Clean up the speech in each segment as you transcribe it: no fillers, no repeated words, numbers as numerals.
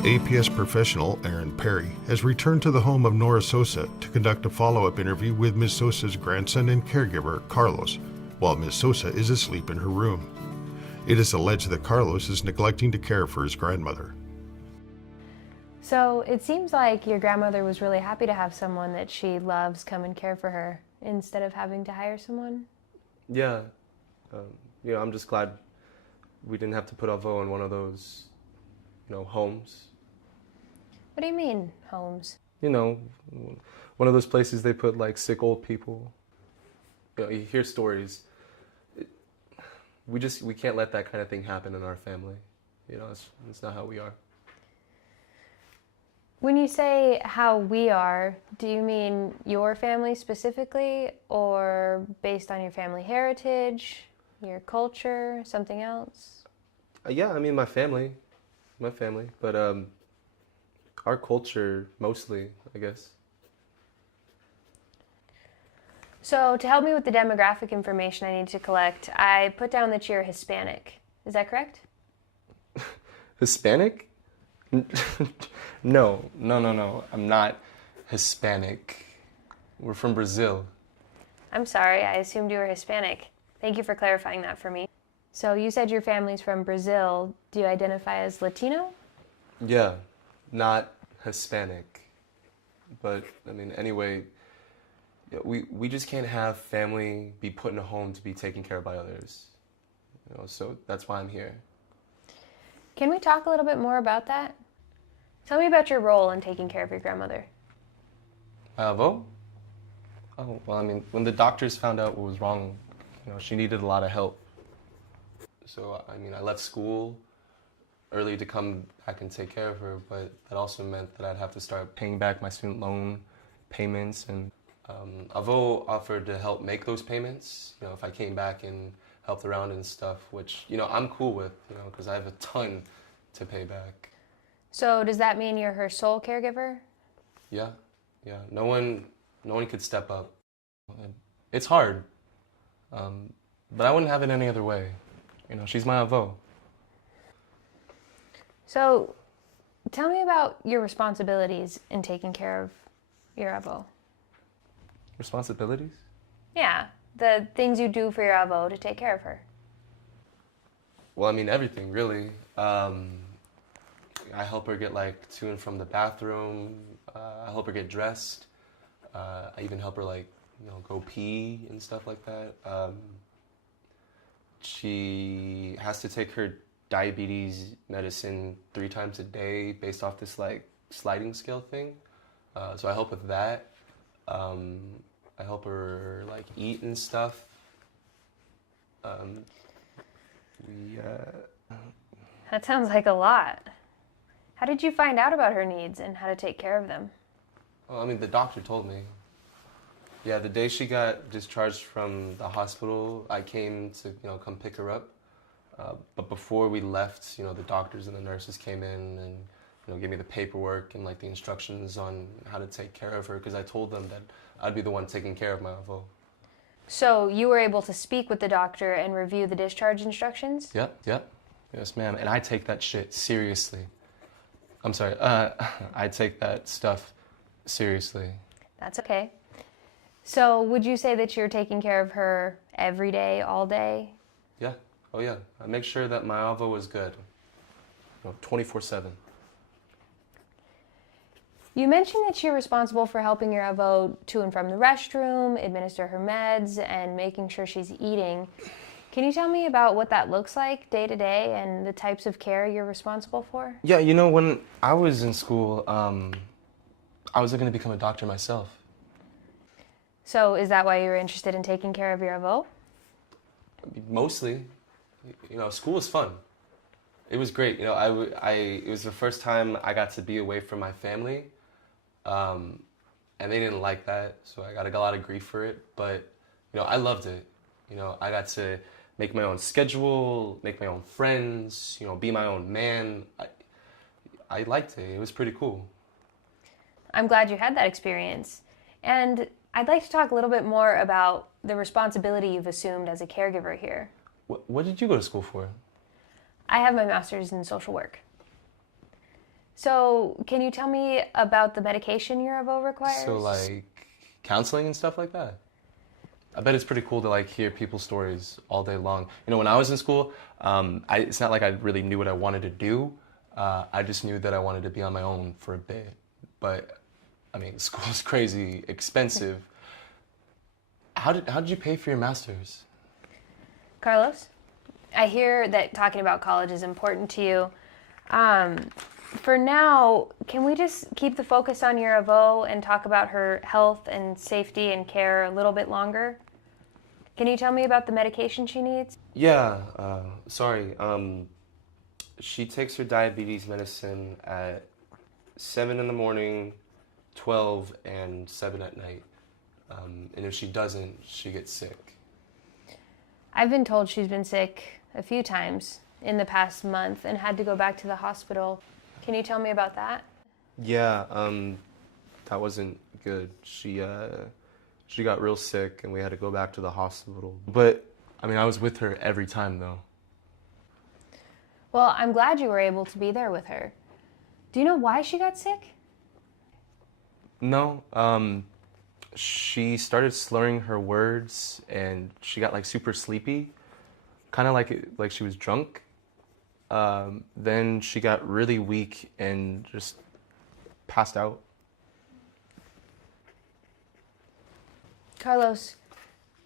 APS professional Aaron Perry has returned to the home of Nora Sosa to conduct a follow-up interview with Ms. Sosa's grandson and caregiver, Carlos, while Ms. Sosa is asleep in her room. It is alleged that Carlos is neglecting to care for his grandmother. So it seems like your grandmother was really happy to have someone that she loves come and care for her instead of having to hire someone? Yeah. I'm just glad we didn't have to put Avo in one of those, homes. What do you mean, homes? One of those places they put like sick old people. You hear stories. We can't let that kind of thing happen in our family. It's not how we are. When you say how we are, do you mean your family specifically, or based on your family heritage, your culture, something else? Yeah, I mean my family, but our culture mostly, I guess. So to help me with the demographic information I need to collect, I put down that you're Hispanic. Is that correct? Hispanic? No. I'm not Hispanic. We're from Brazil. I'm sorry, I assumed you were Hispanic. Thank you for clarifying that for me. So you said your family's from Brazil. Do you identify as Latino? Yeah, not Hispanic. But, anyway, we just can't have family be put in a home to be taken care of by others. So that's why I'm here. Can we talk a little bit more about that? Tell me about your role in taking care of your grandmother. Avo? Oh, well, when the doctors found out what was wrong, she needed a lot of help. So, I left school early to come back and take care of her, but that also meant that I'd have to start paying back my student loan payments, and Avo offered to help make those payments, if I came back and helped around and stuff, which, I'm cool with, because I have a ton to pay back. So does that mean you're her sole caregiver? Yeah. No one could step up. It's hard, but I wouldn't have it any other way. She's my Avo. So tell me about your responsibilities in taking care of your Avo. Responsibilities? Yeah, the things you do for your Avo to take care of her. Well, everything, really. I help her get, to and from the bathroom. I help her get dressed. I even help her, go pee and stuff like that. She has to take her diabetes medicine 3 times a day based off this, sliding scale thing. So I help with that. I help her, eat and stuff. That sounds like a lot. How did you find out about her needs and how to take care of them? Well, the doctor told me. Yeah, the day she got discharged from the hospital, I came to, come pick her up. But before we left, the doctors and the nurses came in and, gave me the paperwork and, the instructions on how to take care of her, because I told them that I'd be the one taking care of my Avo. So you were able to speak with the doctor and review the discharge instructions? Yep. Yes, ma'am. And I take that shit seriously. I'm sorry, I take that stuff seriously. That's okay. So would you say that you're taking care of her every day, all day? Yeah. Oh, yeah. I make sure that my Avo is good. 24/7. You mentioned that you're responsible for helping your Avo to and from the restroom, administer her meds, and making sure she's eating. Can you tell me about what that looks like day to day and the types of care you're responsible for? Yeah, when I was in school, I was looking to become a doctor myself. So is that why you were interested in taking care of your Avo? Mostly. School was fun. It was great. It was the first time I got to be away from my family, and they didn't like that, so I got a lot of grief for it. But, I loved it. I got to make my own schedule, make my own friends, be my own man. I liked it. It was pretty cool. I'm glad you had that experience. And I'd like to talk a little bit more about the responsibility you've assumed as a caregiver here. What did you go to school for? I have my master's in social work. So, can you tell me about the medication your Avo requires? So like counseling and stuff like that. I bet it's pretty cool to like hear people's stories all day long. You know, when I was in school, it's not like I really knew what I wanted to do. I just knew that I wanted to be on my own for a bit. But I mean, school's crazy expensive. How did you pay for your master's? Carlos, I hear that talking about college is important to you. For now, can we just keep the focus on your Avo and talk about her health and safety and care a little bit longer? Can you tell me about the medication she needs? Yeah, sorry. She takes her diabetes medicine at 7 in the morning, 12, and 7 at night. And if she doesn't, she gets sick. I've been told she's been sick a few times in the past month and had to go back to the hospital. Can you tell me about that? Yeah, that wasn't good. She got real sick and we had to go back to the hospital. But, I mean, I was with her every time, though. Well, I'm glad you were able to be there with her. Do you know why she got sick? No, she started slurring her words and she got, like, super sleepy, kind of like she was drunk. Then she got really weak and just passed out. Carlos,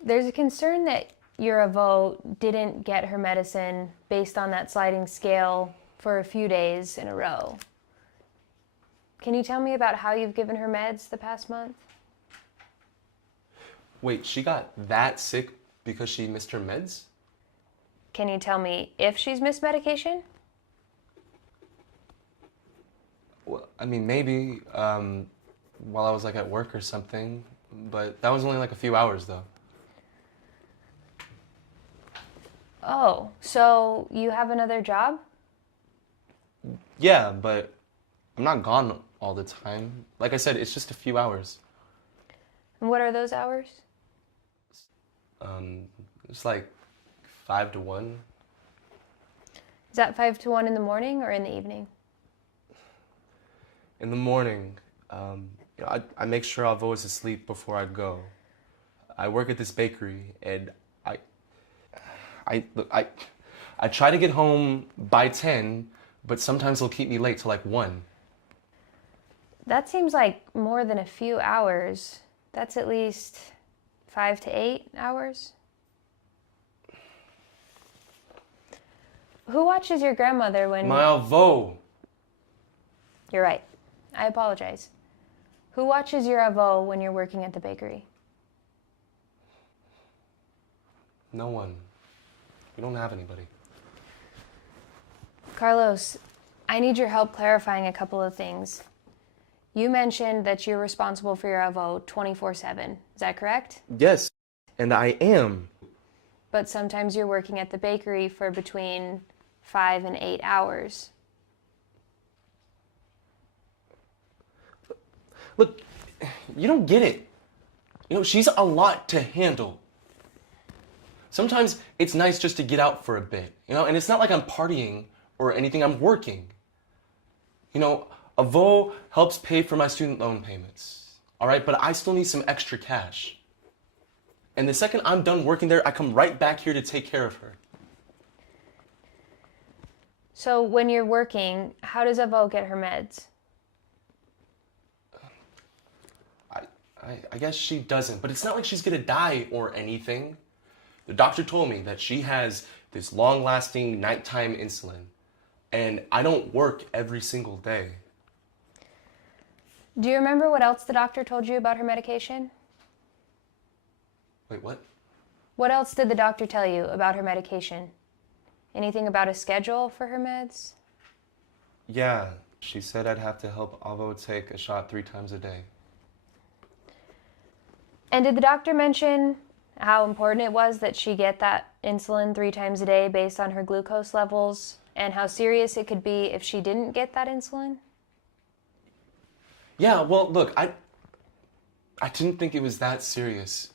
there's a concern that your Avo didn't get her medicine based on that sliding scale for a few days in a row. Can you tell me about how you've given her meds the past month? Wait, she got that sick because she missed her meds? Can you tell me if she's missed medication? Well, I mean, maybe while I was like at work or something, but that was only like a few hours though. Oh, so you have another job? Yeah, but I'm not gone all the time. Like I said, it's just a few hours. And what are those hours? It's like 5 to 1. Is that 5 to 1 in the morning or in the evening? In the morning, you know, I make sure Avo is asleep before I go. I work at this bakery, and I try to get home by 10, but sometimes they'll keep me late till like 1. That seems like more than a few hours. That's at least 5 to 8 hours. Who watches your grandmother when... My Avo! You're right. I apologize. Who watches your Avo when you're working at the bakery? No one. We don't have anybody. Carlos, I need your help clarifying a couple of things. You mentioned that you're responsible for your Avo 24/7. Is that correct? Yes, and I am. But sometimes you're working at the bakery for between 5 and 8 hours. Look, you don't get it. You know, she's a lot to handle. Sometimes it's nice just to get out for a bit, you know, and it's not like I'm partying or anything, I'm working. You know, Avo helps pay for my student loan payments, all right, but I still need some extra cash. And the second I'm done working there, I come right back here to take care of her. So when you're working, how does Avo get her meds? I guess she doesn't, but it's not like she's gonna die or anything. The doctor told me that she has this long-lasting nighttime insulin, and I don't work every single day. Do you remember what else the doctor told you about her medication? Wait, what? What else did the doctor tell you about her medication? Anything about a schedule for her meds? Yeah, she said I'd have to help Avo take a shot 3 times a day. And did the doctor mention how important it was that she get that insulin 3 times a day based on her glucose levels, and how serious it could be if she didn't get that insulin? Yeah, well, look, I didn't think it was that serious.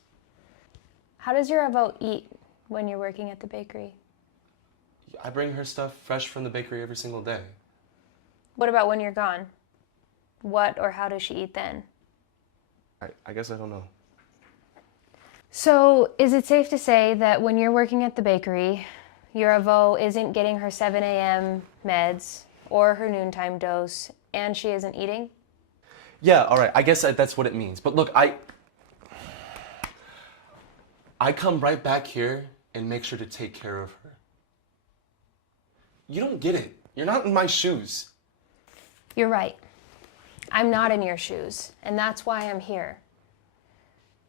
How does your Avo eat when you're working at the bakery? I bring her stuff fresh from the bakery every single day. What about when you're gone? What or how does she eat then? I guess I don't know. So, is it safe to say that when you're working at the bakery, your avo isn't getting her 7 a.m. meds or her noontime dose, and she isn't eating? Yeah, all right. I guess that's what it means. But look, I come right back here and make sure to take care of her. You don't get it. You're not in my shoes. You're right. I'm not in your shoes, and that's why I'm here.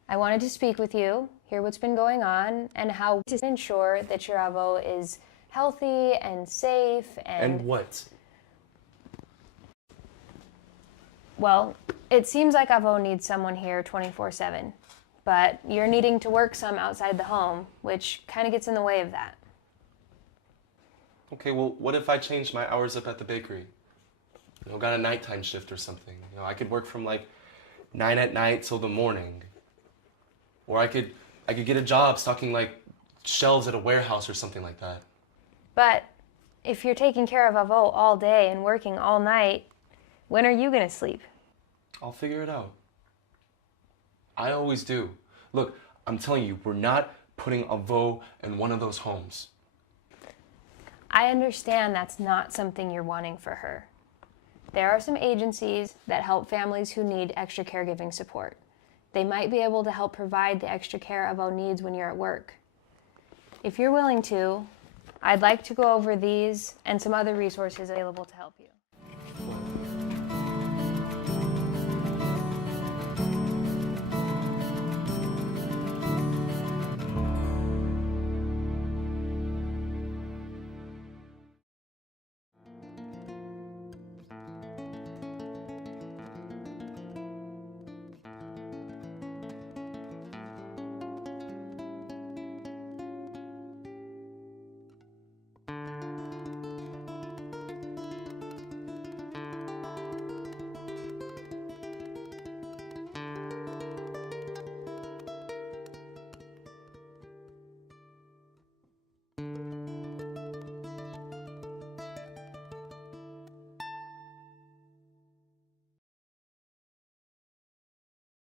I wanted to speak with you, hear what's been going on, and how to ensure that your avo is healthy and safe and... And what? Well, it seems like avo needs someone here 24/7, but you're needing to work some outside the home, which kind of gets in the way of that. Okay, well, what if I change my hours up at the bakery? You know, got a nighttime shift or something. You know, I could work from like 9 at night till the morning. Or I could get a job stocking like shelves at a warehouse or something like that. But if you're taking care of avo all day and working all night, when are you going to sleep? I'll figure it out. I always do. Look, I'm telling you, we're not putting avo in one of those homes. I understand that's not something you're wanting for her. There are some agencies that help families who need extra caregiving support. They might be able to help provide the extra care avo needs when you're at work. If you're willing to, I'd like to go over these and some other resources available to help you.